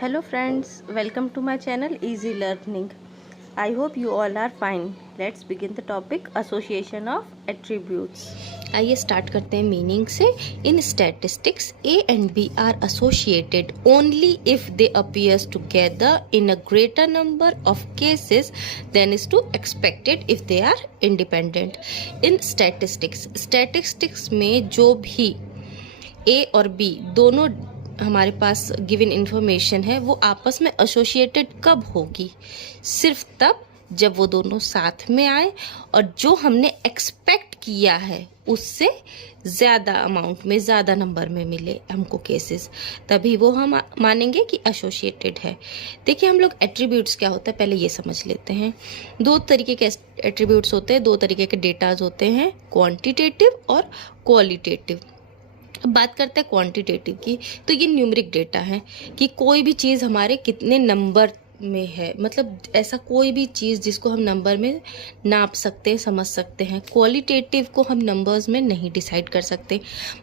Hello friends, welcome to my channel Easy Learning. I hope you all are fine. Let's begin the topic association of attributes. आइए start करते हैं meaning से। In statistics A and B are associated only if they appears together in a greater number of cases than is to expected if they are independent. In statistics में जो भी ए और B दोनों हमारे पास given information है वो आपस में एसोसिएटेड कब होगी? सिर्फ तब जब वो दोनों साथ में आए और जो हमने एक्सपेक्ट किया है उससे ज़्यादा अमाउंट में, ज़्यादा नंबर में मिले हमको केसेस, तभी वो हम मानेंगे कि एसोसिएटेड है। देखिए, हम लोग एट्रीब्यूट्स क्या होता है पहले ये समझ लेते हैं। दो तरीके के एट्रीब्यूट्स होते हैं, दो तरीके के डेटाज होते हैं, क्वांटिटेटिव और क्वालिटेटिव। अब बात करते हैं क्वांटिटेटिव की, तो ये न्यूमेरिक डेटा है कि कोई भी चीज़ हमारे कितने नंबर में है, मतलब ऐसा कोई भी चीज़ जिसको हम नंबर में नाप सकते हैं, समझ सकते हैं। क्वालिटेटिव को हम नंबर्स में नहीं डिसाइड कर सकते।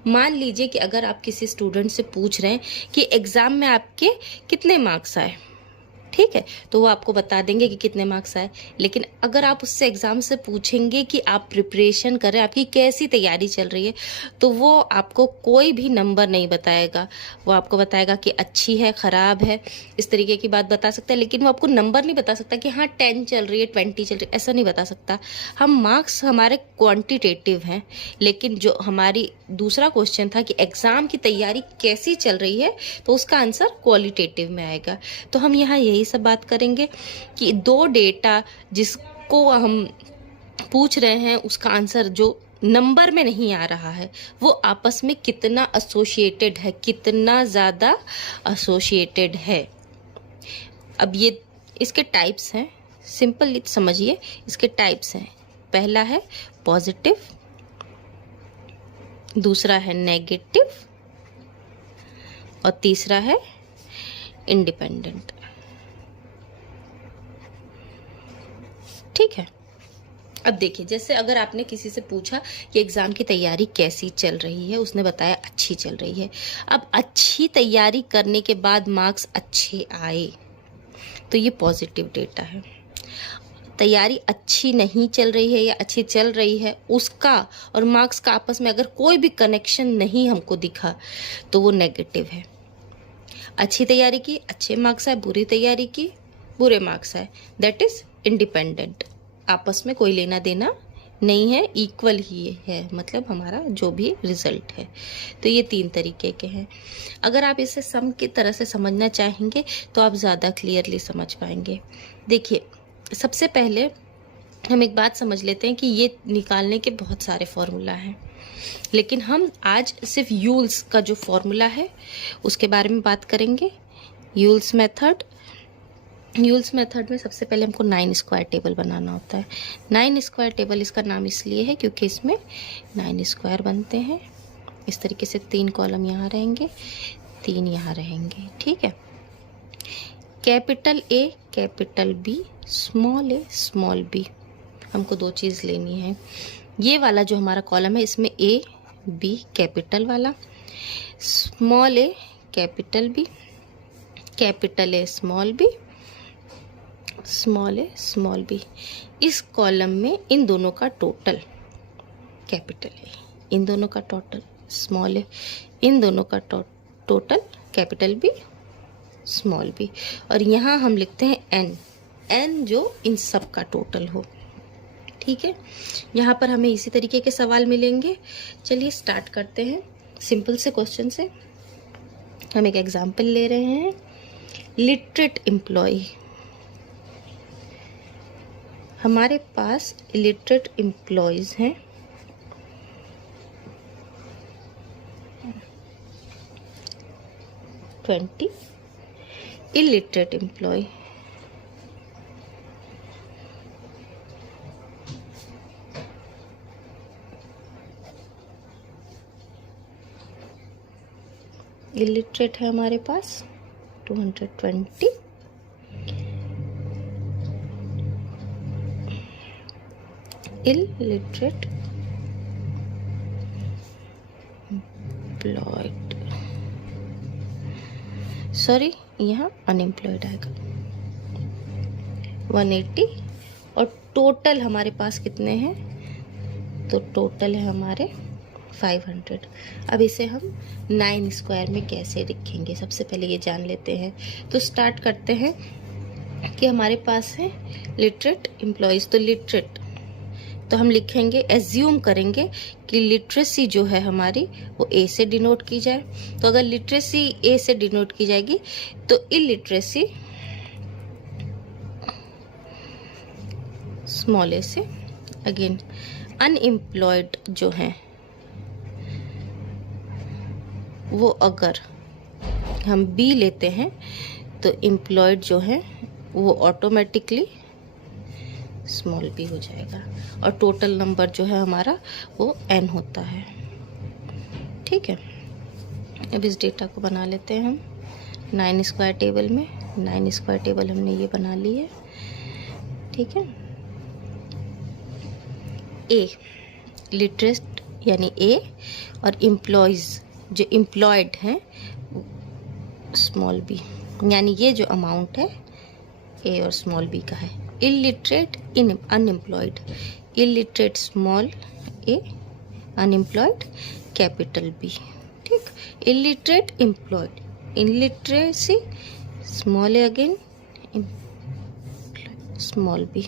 मान लीजिए कि अगर आप किसी स्टूडेंट से पूछ रहे हैं कि एग्ज़ाम में आपके कितने मार्क्स आए, ठीक है, तो वो आपको बता देंगे कि कितने मार्क्स आए। लेकिन अगर आप उससे एग्ज़ाम से पूछेंगे कि आप प्रिपरेशन कर रहे हैं, आपकी कैसी तैयारी चल रही है, तो वो आपको कोई भी नंबर नहीं बताएगा। वो आपको बताएगा कि अच्छी है, ख़राब है, इस तरीके की बात बता सकता है, लेकिन वो आपको नंबर नहीं बता सकता कि हाँ 10 चल रही है, 20 चल रही है, ऐसा नहीं बता सकता। हम मार्क्स हमारे क्वान्टिटेटिव हैं, लेकिन जो हमारी दूसरा क्वेश्चन था कि एग्ज़ाम की तैयारी कैसी चल रही है, तो उसका आंसर क्वालिटेटिव में आएगा। तो हम यहाँ यही सब बात करेंगे कि दो डेटा जिसको हम पूछ रहे हैं उसका आंसर जो नंबर में नहीं आ रहा है वो आपस में कितना एसोसिएटेड है, कितना ज़्यादा एसोसिएटेड है। अब ये इसके टाइप्स हैं, सिंपल समझिए। इसके टाइप्स हैं, पहला है पॉजिटिव, दूसरा है नेगेटिव और तीसरा है इंडिपेंडेंट। ठीक है, अब देखिए, जैसे अगर आपने किसी से पूछा कि एग्ज़ाम की तैयारी कैसी चल रही है, उसने बताया अच्छी चल रही है। अब अच्छी तैयारी करने के बाद मार्क्स अच्छे आए तो ये पॉजिटिव डेटा है। तैयारी अच्छी नहीं चल रही है या अच्छी चल रही है, उसका और मार्क्स का आपस में अगर कोई भी कनेक्शन नहीं हमको दिखा तो वो नेगेटिव है। अच्छी तैयारी की, अच्छे मार्क्स आए, बुरी तैयारी की, बुरे मार्क्स आए, दैट इज इंडिपेंडेंट। आपस में कोई लेना देना नहीं है, इक्वल ही है, मतलब हमारा जो भी रिजल्ट है। तो ये तीन तरीके के हैं। अगर आप इसे सम की तरह से समझना चाहेंगे तो आप ज़्यादा क्लियरली समझ पाएंगे। देखिए, सबसे पहले हम एक बात समझ लेते हैं कि ये निकालने के बहुत सारे फॉर्मूला हैं, लेकिन हम आज सिर्फ यूल्स का जो फॉर्मूला है उसके बारे में बात करेंगे। यूल्स मेथड में सबसे पहले हमको 9 स्क्वायर टेबल बनाना होता है। 9 स्क्वायर टेबल इसका नाम इसलिए है क्योंकि इसमें 9 स्क्वायर बनते हैं। इस तरीके से 3 कॉलम यहाँ रहेंगे, 3 यहाँ रहेंगे, ठीक है। Capital A, capital B, small A, small B, हमको दो चीज़ लेनी है। ये वाला जो हमारा कॉलम है इसमें ए बी कैपिटल वाला, small A capital B, capital A small B, small A small B. इस कॉलम में इन दोनों का टोटल कैपिटल ए, इन दोनों का टोटल स्मॉल ए, इन दोनों का total capital B, small B. और यहाँ हम लिखते हैं एन, एन जो इन सब का टोटल हो, ठीक है। यहाँ पर हमें इसी तरीके के सवाल मिलेंगे। चलिए स्टार्ट करते हैं सिंपल से क्वेश्चन से। हम एक एग्जाम्पल ले रहे हैं, लिटरेट एम्प्लॉय। हमारे पास इलिटरेट एम्प्लॉयज हैं, ट्वेंटी इलिटरेट एम्प्लॉय। इलिटरेट है हमारे पास 220, इलिटरेट एम्प्लॉयड सॉरी यहाँ अनएम्प्लॉयड आएगा 180 और टोटल हमारे पास कितने हैं, तो टोटल है हमारे 500। अब इसे हम 9 स्क्वायर में कैसे लिखेंगे, सबसे पहले ये जान लेते हैं। तो स्टार्ट करते हैं कि हमारे पास है लिटरेट एम्प्लॉयज़, तो लिटरेट तो हम लिखेंगे, एज्यूम करेंगे कि लिटरेसी जो है हमारी वो ए से डिनोट की जाए। तो अगर लिटरेसी ए से डिनोट की जाएगी तो इलिटरेसी स्मॉल ए से। अगेन अनएम्प्लॉयड जो है वो अगर हम बी लेते हैं तो एम्प्लॉयड जो है वो ऑटोमेटिकली स्मॉल बी हो जाएगा और टोटल नंबर जो है हमारा वो n होता है। ठीक है, अब इस डेटा को बना लेते हैं हम 9 स्क्वायर टेबल में। 9 स्क्वायर टेबल हमने ये बना ली है। ठीक है, ए लिटरेट यानी ए और एम्प्लॉयज़ जो एम्प्लॉयड हैं स्मॉल बी, यानी ये जो अमाउंट है ए और स्मॉल बी का है। इलिटरेट इन अनएम्प्लॉयड, इलिटरेट स्मॉल ए, अनएम्प्लॉयड कैपिटल बी। ठीक, इलिटरेट एम्प्लॉयड, इलिटरेसी स्मॉल ए अगेन स्मॉल बी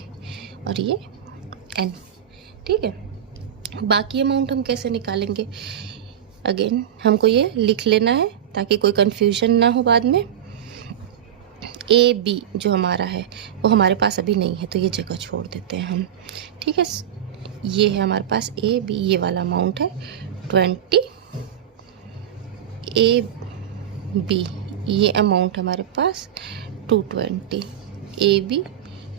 और ये एन। ठीक है, बाकी अमाउंट हम कैसे निकालेंगे, अगेन हमको ये लिख लेना है ताकि कोई कंफ्यूजन ना हो बाद में। ए बी जो हमारा है वो हमारे पास अभी नहीं है तो ये जगह छोड़ देते हैं हम। ठीक है, ये है हमारे पास ए बी, ये वाला अमाउंट है 20। ए बी ये अमाउंट हमारे पास 220, ए बी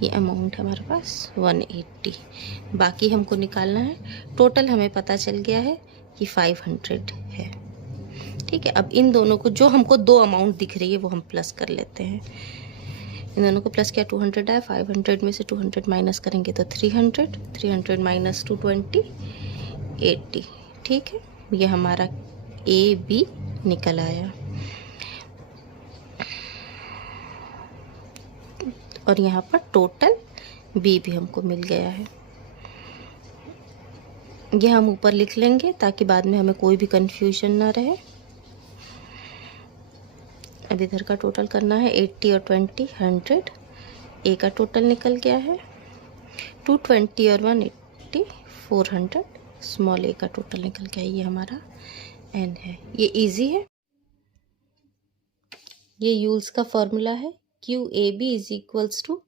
ये अमाउंट है हमारे पास 180। बाकी हमको निकालना है, टोटल हमें पता चल गया है कि 500 है। ठीक है, अब इन दोनों को जो हमको दो अमाउंट दिख रही है वो हम प्लस कर लेते हैं। इन दोनों को प्लस किया 200 आया, 500 में से 200 माइनस करेंगे तो 300, 300 माइनस 220 80। ठीक है, ये हमारा ए बी निकल आया और यहाँ पर टोटल बी भी हमको मिल गया है। ये हम ऊपर लिख लेंगे ताकि बाद में हमें कोई भी कंफ्यूजन ना रहे। अब इधर का टोटल करना है 80 और 20 100। ए का टोटल निकल गया है 220 और 180 400। स्मॉल ए का टोटल निकल गया, ये हमारा एन है। ये इजी है, ये यूल्स का फॉर्मूला है। Q A B is equals to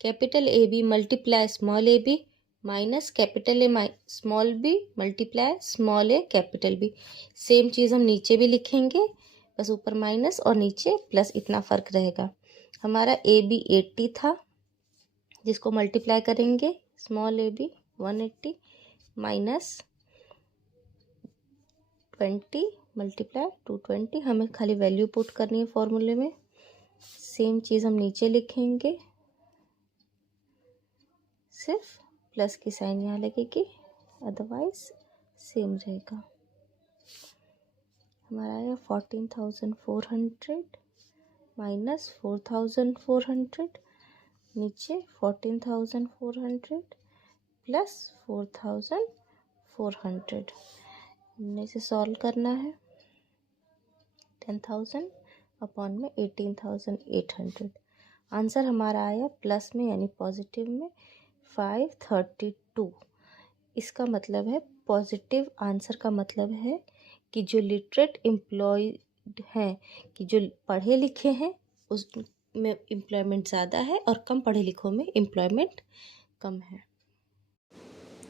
capital A B multiply small A b minus capital A small b multiply small A capital B. Same चीज़ हम नीचे भी लिखेंगे, बस ऊपर माइनस और नीचे प्लस, इतना फ़र्क रहेगा। हमारा ए बी 80 था जिसको मल्टीप्लाई करेंगे स्मॉल ए बी 180 माइनस 20 मल्टीप्लाई 220। हमें खाली वैल्यू पुट करनी है फॉर्मूले में। सेम चीज़ हम नीचे लिखेंगे, सिर्फ प्लस की साइन यहाँ लगेगी, अदरवाइज सेम रहेगा। हमारा आया 14,400 माइनस 4,400, नीचे 14,400 प्लस 4,400। हमने इसे सॉल्व करना है। 10,000 अपॉन में 18,800। आंसर हमारा आया प्लस में यानी पॉजिटिव में 532। इसका मतलब है पॉजिटिव आंसर का मतलब है कि जो लिटरेट एम्प्लॉयड हैं, कि जो पढ़े लिखे हैं उसमें एम्प्लॉयमेंट ज़्यादा है और कम पढ़े लिखों में एम्प्लॉयमेंट कम है।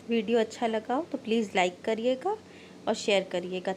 वीडियो अच्छा लगा हो तो प्लीज़ लाइक करिएगा और शेयर करिएगा।